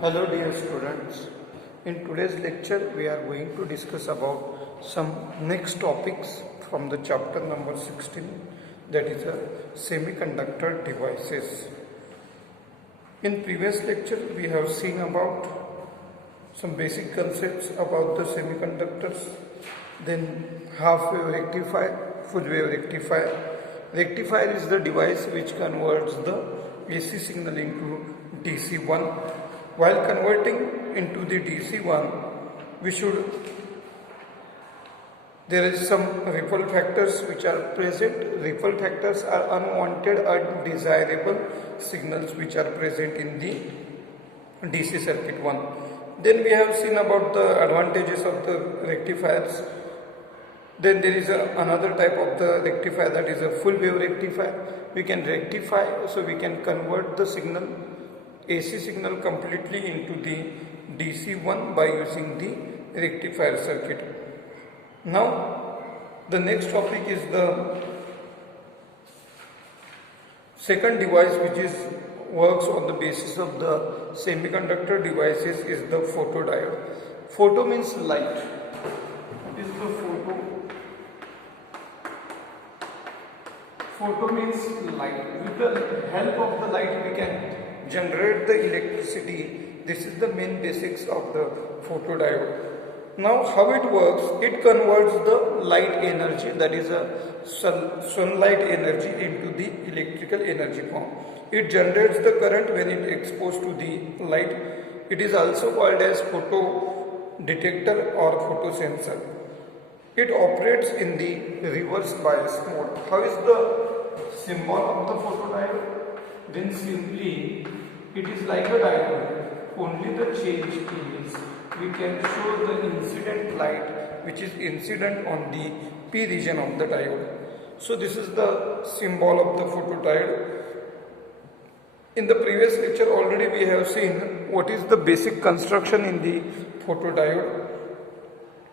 Hello dear students. In today's lecture we are going to discuss about some next topics from the chapter number 16, that is semiconductor devices. In previous lecture we have seen about some basic concepts about the semiconductors, then half wave rectifier, full wave rectifier. Rectifier is the device which converts the AC signal into DC1. While converting into the DC1, there is some ripple factors which are present. Ripple factors are unwanted, undesirable signals which are present in the DC circuit 1. Then we have seen about the advantages of the rectifiers. Then there is another type of the rectifier, that is a full wave rectifier. We can rectify, so we can convert the signal, AC signal, completely into the DC1 by using the rectifier circuit. Now the next topic is the second device which works on the basis of the semiconductor devices is the photodiode. Photo means light. What is the photo? Photo means light. With the help of the light we can generate the electricity. This is the main basics of the photodiode. Now how it works? It converts the light energy, that is a sunlight energy, into the electrical energy form. It generates the current when it is exposed to the light. It is also called as photo detector or photosensor. It operates in the reverse bias mode. How is the symbol of the photodiode? Then simply it is like a diode, only the change is we can show the incident light which is incident on the P region of the diode. So this is the symbol of the photodiode. In the previous lecture already we have seen what is the basic construction in the photodiode.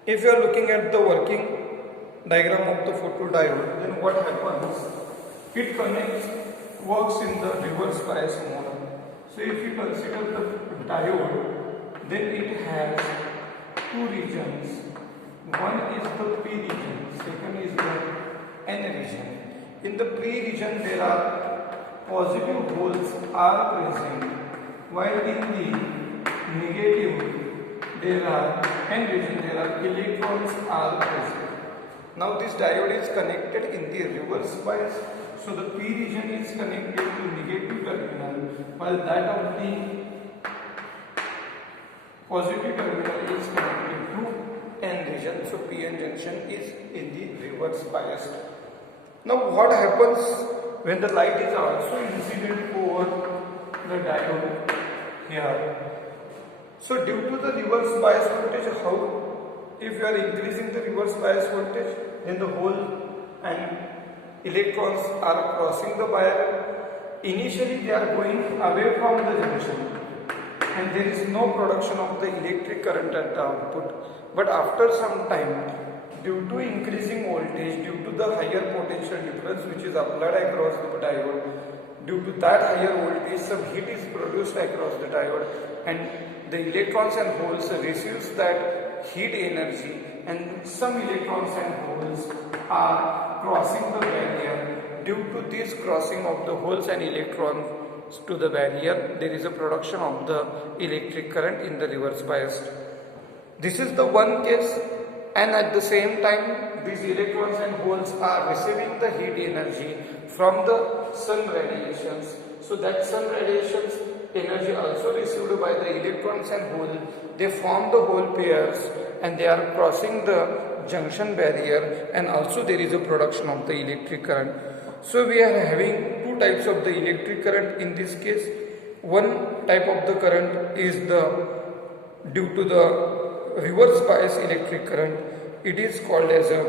If you are looking at the working diagram of the photodiode, then what happens? It works in the reverse bias mode. So if you consider the diode, then it has two regions. One is the P region, second is the N region. In the P region there are positive holes are present, while in the negative there are N region, there are electrons are present. Now this diode is connected in the reverse bias. So the P region is connected to negative terminal, while that of the positive terminal is connected to N region. So PN junction is in the reverse bias. Now what happens when the light is also incident over the diode here? So due to the reverse bias voltage, if you are increasing the reverse bias voltage, then the hole and electrons are crossing the wire. Initially they are going away from the junction and there is no production of the electric current at the output. But after some time, due to increasing voltage, due to the higher potential difference which is applied across the diode, due to that higher voltage some heat is produced across the diode and the electrons and holes receives that heat energy, and some electrons and holes are crossing the barrier. Due to this crossing of the holes and electrons to the barrier, there is a production of the electric current in the reverse bias. This is the one case, and at the same time these electrons and holes are receiving the heat energy from the sun radiations. So that sun radiations energy also received by the electrons and holes, they form the hole pairs and they are crossing the junction barrier, and also there is a production of the electric current. So we are having two types of the electric current in this case. One type of the current is due to the reverse bias electric current. It is called as a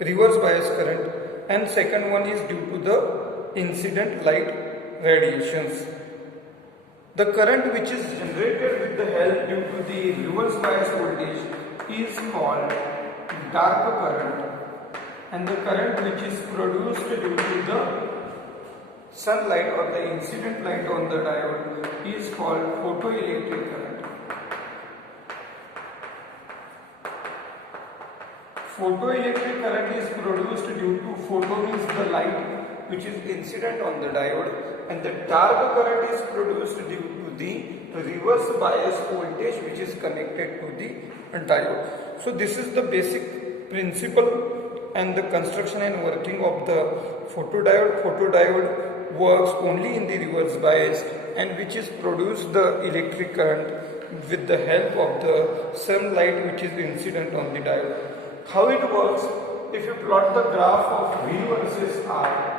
reverse bias current, and second one is due to the incident light radiations. The current which is generated with the help due to the reverse bias voltage is called dark current, and the current which is produced due to the sunlight or the incident light on the diode is called photoelectric current. Photoelectric current is produced due to photo means the light which is incident on the diode, and the dark current is produced due to the reverse bias voltage which is connected to the diode. So this is the basic principle and the construction and working of the photodiode. Photodiode works only in the reverse bias and which is produce the electric current with the help of the sunlight which is incident on the diode. How it works? If you plot the graph of V versus R,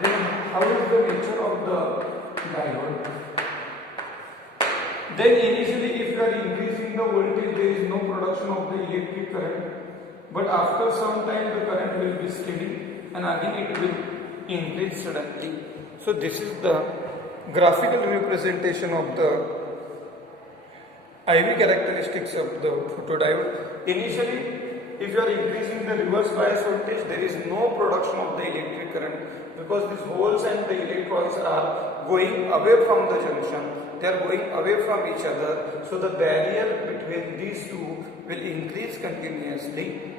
then how is the nature of the diode? Then initially if you are increasing the voltage, there is no production of the electric current, but after some time the current will be steady and again it will increase suddenly. So this is the graphical representation of the IV characteristics of the photodiode. Initially, if you are increasing the reverse bias voltage, there is no production of the electric current because these holes and the electrons are going away from the junction. They are going away from each other. So the barrier between these two will increase continuously.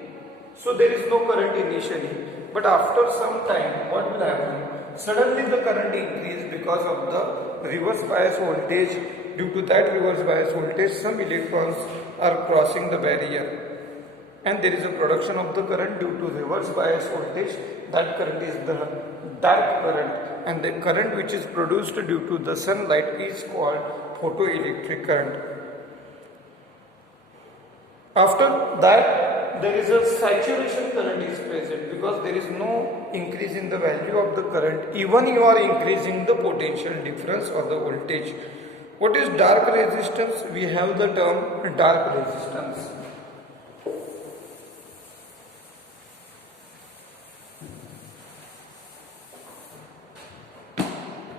So there is no current initially. But after some time, what will happen? Suddenly the current increase because of the reverse bias voltage. Due to that reverse bias voltage, some electrons are crossing the barrier. And there is a production of the current due to reverse bias voltage. That current is the dark current, and the current which is produced due to the sunlight is called photoelectric current. After that, there is a saturation current is present because there is no increase in the value of the current, even you are increasing the potential difference or the voltage. What is dark resistance? We have the term dark resistance.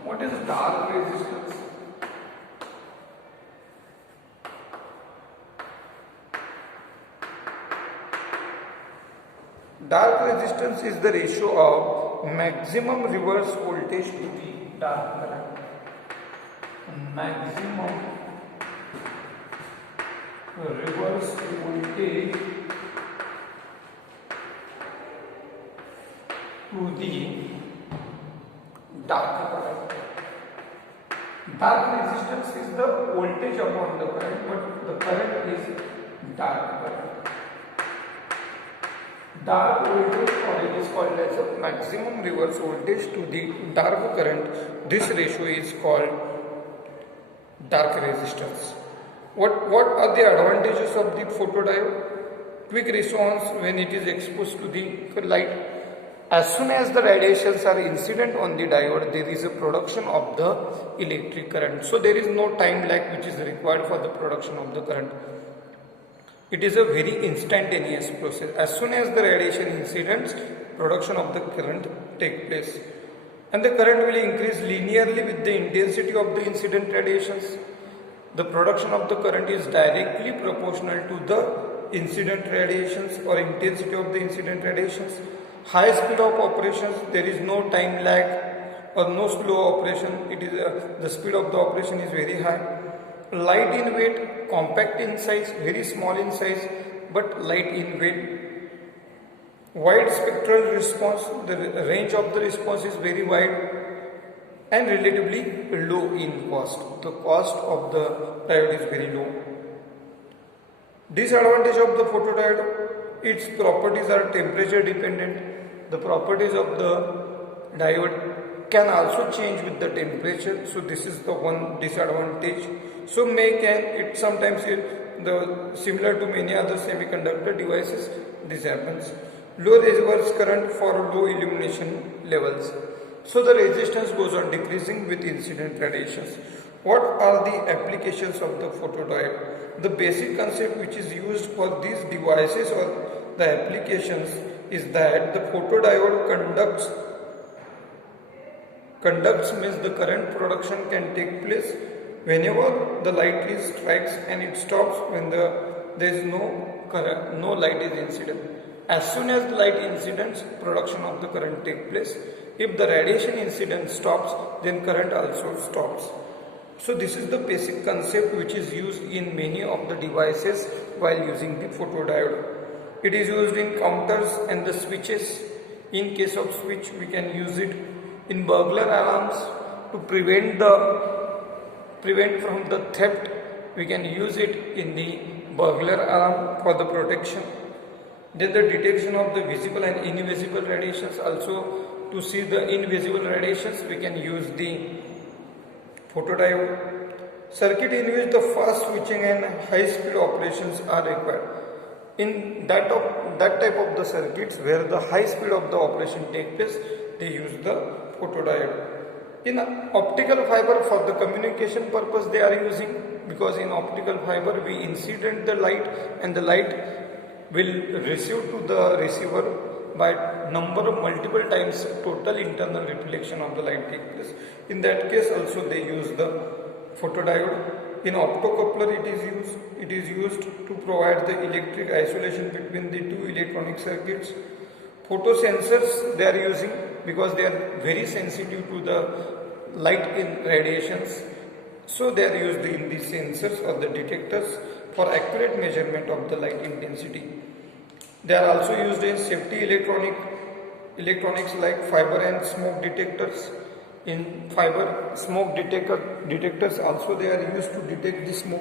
What is dark resistance? Dark resistance is the ratio of maximum reverse voltage to the dark current. Maximum reverse voltage to the dark current. Dark resistance is the voltage upon the current, but the current is dark current. Dark voltage, or it is called as a maximum reverse voltage to the dark current. This ratio is called dark resistance. What are the advantages of the photodiode? Quick response when it is exposed to the light. As soon as the radiations are incident on the diode, there is a production of the electric current. So there is no time lag which is required for the production of the current. It is a very instantaneous process. As soon as the radiation incidents, production of the current take place. And the current will increase linearly with the intensity of the incident radiations. The production of the current is directly proportional to the incident radiations or intensity of the incident radiations. High speed of operations, there is no time lag or no slow operation. It is the speed of the operation is very high. Light in weight, compact in size, very small in size, but light in weight. Wide spectral response, the range of the response is very wide and relatively low in cost. The cost of the diode is very low. Disadvantage of the photodiode, its properties are temperature dependent. The properties of the diode can also change with the temperature. So this is the one disadvantage. So sometimes similar to many other semiconductor devices, this happens. Low reverse current for low illumination levels. So the resistance goes on decreasing with incident radiations. What are the applications of the photodiode? The basic concept which is used for these devices or the applications is that the photodiode conducts means the current production can take place whenever the light is strikes, and it stops when there is no light is incident. As soon as the light incidents, production of the current take place. If the radiation incidence stops, then current also stops. So this is the basic concept which is used in many of the devices while using the photodiode. It is used in counters and the switches. In case of switch, we can use it in burglar alarms to prevent from the theft. We can use it in the burglar alarm for the protection. Then the detection of the visible and invisible radiations. Also, to see the invisible radiations, we can use the photodiode. Circuit in which the fast switching and high speed operations are required. In that type of the circuits where the high speed of the operation take place, they use the photodiode. In optical fiber, for the communication purpose they are using, because in optical fiber we incident the light and the light will receive to the receiver by number of multiple times total internal reflection of the light take place. In that case also they use the photodiode. In optocoupler it is used to provide the electric isolation between the two electronic circuits. Photosensors they are using because they are very sensitive to the light in radiations. So they are used in the sensors or the detectors for accurate measurement of the light intensity. They are also used in safety electronics like fiber and smoke detectors. In fiber, smoke detectors also they are used to detect the smoke.